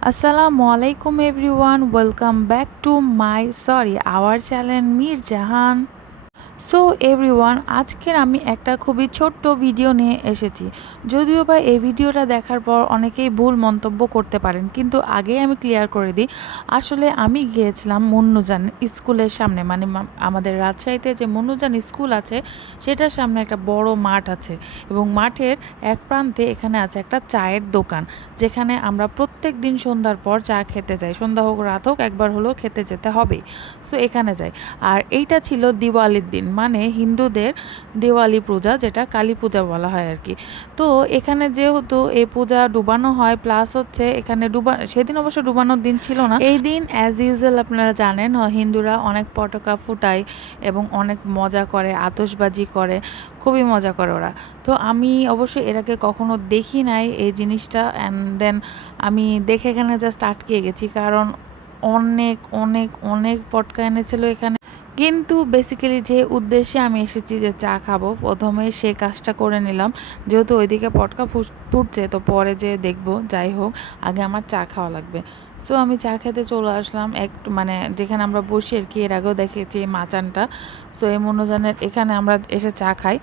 আসসালামু আলাইকুম everyone welcome back to my sorry our channel Mir Jahan so everyone আজকের আমি একটা খুবই ছোট্ট ভিডিও নিয়ে এসেছি। যদিও বা এই ভিডিওটা দেখার পর অনেকেই ভুল মন্তব্য করতে পারেন, কিন্তু আগেই আমি ক্লিয়ার করে দিই। আসলে আমি গিয়েছিলাম মুন্নুজান স্কুলের সামনে মানে আমাদের রাজশাহীতে যে মুন্নুজান স্কুল আছে, সেটার সামনে একটা বড় মাঠ আছে এবং মাঠের এক প্রান্তে এখানে আছে একটা চায়ের দোকান, যেখানে আমরা প্রত্যেক দিন সন্ধ্যার পর চা খেতে যাই। সন্ধ্যা হোক, রাত হোক, একবার হলেও খেতে যেতে হবে সো এখানে যাই। আর এইটা ছিল দিওয়ালির দিন। মানে হিন্দুদের দেওয়ালি পূজা, যেটা কালী পূজা বলা হয় আর কি। তো এখানে যেহেতু এই পূজা ডুবানো হয় প্লাস হচ্ছে এখানে ডুবা, সেদিন অবশ্য ডুবানোর দিন ছিল না। এই দিন অ্যাজ ইউজুয়াল আপনারা জানেন হিন্দুরা অনেক পটকা ফুটায় এবং অনেক মজা করে, আতশবাজি করে, খুবই মজা করে ওরা। তো আমি অবশ্য এর আগে কখনো দেখি নাই এই জিনিসটা অ্যান্ড দেন আমি দেখে এখানে জাস্ট আটকে গেছি, কারণ অনেক অনেক অনেক পটকা এনেছিল এখানে। কিন্তু বেসিক্যালি যে উদ্দেশ্যে আমি এসেছি যে চা খাব, প্রথমে সে কাজটা করে নিলাম। যেহেতু ওইদিকে পটকা ফুট ফুটছে, তো পরে যে দেখব। যাই হোক, আগে আমার চা খাওয়া লাগবে। সো আমি চা খেতে চলে আসলাম। একটু মানে যেখানে আমরা বসি আর কি, এর আগেও দেখেছি এই মাচানটা। সো এই মনোজানের এখানে আমরা এসে চা খাই।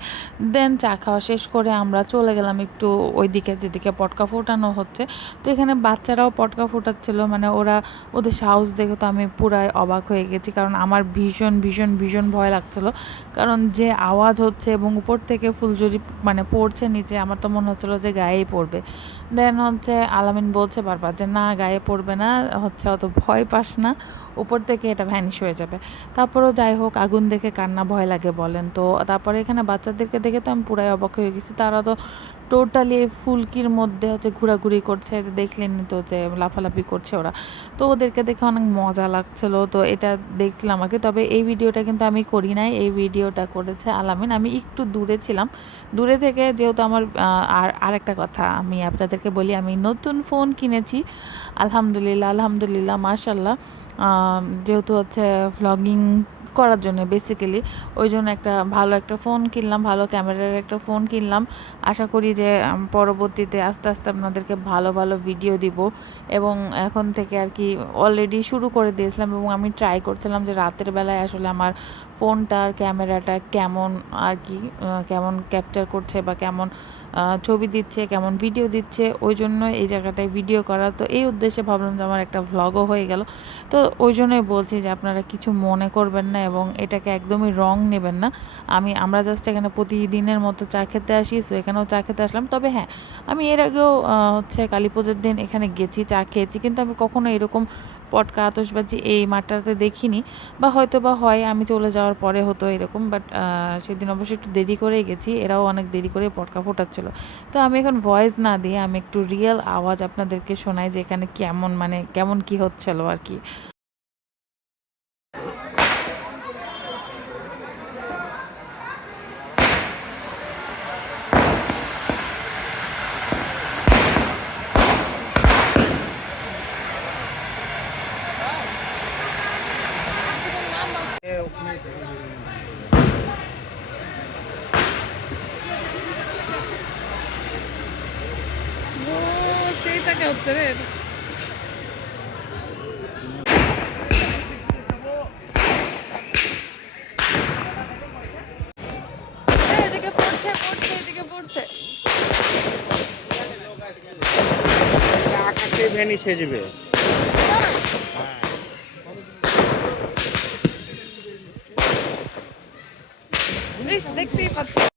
দেন চা খাওয়া শেষ করে আমরা চলে গেলাম একটু ওইদিকে, যেদিকে পটকা ফোটানো হচ্ছে। তো এখানে বাচ্চারাও পটকা ফোটাচ্ছিল। মানে ওরা, ওদের সাহস দেখে তো আমি পুরাই অবাক হয়ে গেছি। কারণ আমার ভীষণ ভীষণ ভীষণ ভয় লাগছিল। কারণ যে আওয়াজ হচ্ছে এবং উপর থেকে ফুলঝুরি মানে পড়ছে নিচে, আমার তো মনে হচ্ছিল যে গায়েই পড়বে। দেন হচ্ছে আলামিন বলছে বারবার যে, না, গায়ে পড়বে না। হচ্ছে অত ভয় পাস না, উপর থেকে এটা ভ্যানিশ হয়ে যাবে। তারপরেও যাই হোক, আগুন দেখে কান্না ভয় লাগে বলেন তো। তারপরে এখানে বাচ্চাদেরকে দেখে তো আমি পুরাই অবাক হয়ে গেছি। তারা তো টোটালি ফুলকির মধ্যে হচ্ছে ঘোরাঘুরি করছে, যে দেখলেন তো যে লাফালাফি করছে ওরা। তো ওদেরকে দেখে অনেক মজা লাগছিল, তো এটা দেখছিলাম আমাকে। তবে এই ভিডিওটা কিন্তু আমি করি নাই, এই ভিডিওটা করেছে আলামিন। আমি একটু দূরে ছিলাম। দূরে থেকে যেহেতু আমার আর, আরেকটা কথা আমি আপনাদেরকে বলি, আমি নতুন ফোন কিনেছি। আলহামদুলিল্লাহ আলহামদুলিল্লাহ মাশাল্লাহ যেহেতু হচ্ছে ভ্লগিং করার জন্য বেসিক্যালি ওই জন্য একটা ভালো একটা ফোন কিনলাম, ভালো ক্যামেরার একটা ফোন কিনলাম। আশা করি যে পরবর্তীতে আস্তে আস্তে আপনাদেরকে ভালো ভালো ভিডিও দিব। এবং এখন থেকে আর কি অলরেডি শুরু করে দিয়েছিলাম এবং আমি ট্রাই করছিলাম যে রাতের বেলায় আসলে আমার ফোনটার ক্যামেরাটা কেমন আর কি কেমন ক্যাপচার করছে বা কেমন ছবি দিচ্ছে, কেমন ভিডিও দিচ্ছে। ওই জন্য এই জায়গাটায় ভিডিও করা। তো এই উদ্দেশ্যে ভাবলাম যে আমার একটা ভ্লগও হয়ে গেল। তো ওই জন্যই বলছি যে আপনারা কিছু মনে করবেন না এবং এটাকে একদমই রং নেবেন না। আমি, আমরা জাস্ট এখানে প্রতিদিনের মতো চা খেতে আসি সো এখানেও চা খেতে আসলাম। তবে হ্যাঁ আমি এর আগেও হচ্ছে কালী পুজোর দিন এখানে গেছি, চা খেয়েছি, কিন্তু আমি কখনো এরকম পটকা আতশবাজি এই মাঠটাতে দেখিনি বা হয়তো বা হয়, আমি চলে যাওয়ার পরে হতো এরকম বাট সেদিন অবশ্যই একটু দেরি করেই গেছি, এরাও অনেক দেরি করে পটকা ফোটাচ্ছিল। তো আমি এখন ভয়েস না দিয়ে, আমি একটু রিয়েল আওয়াজ আপনাদেরকে শোনাই যে এখানে কেমন মানে কেমন কি হচ্ছিল আর কি। হচ্ছে রে এদিকে পড়ছে পড়ছে এদিকে পড়ছে। আকাশে ভ্যানিশ হয়ে। যাবে দেখতেই পাচ্ছি।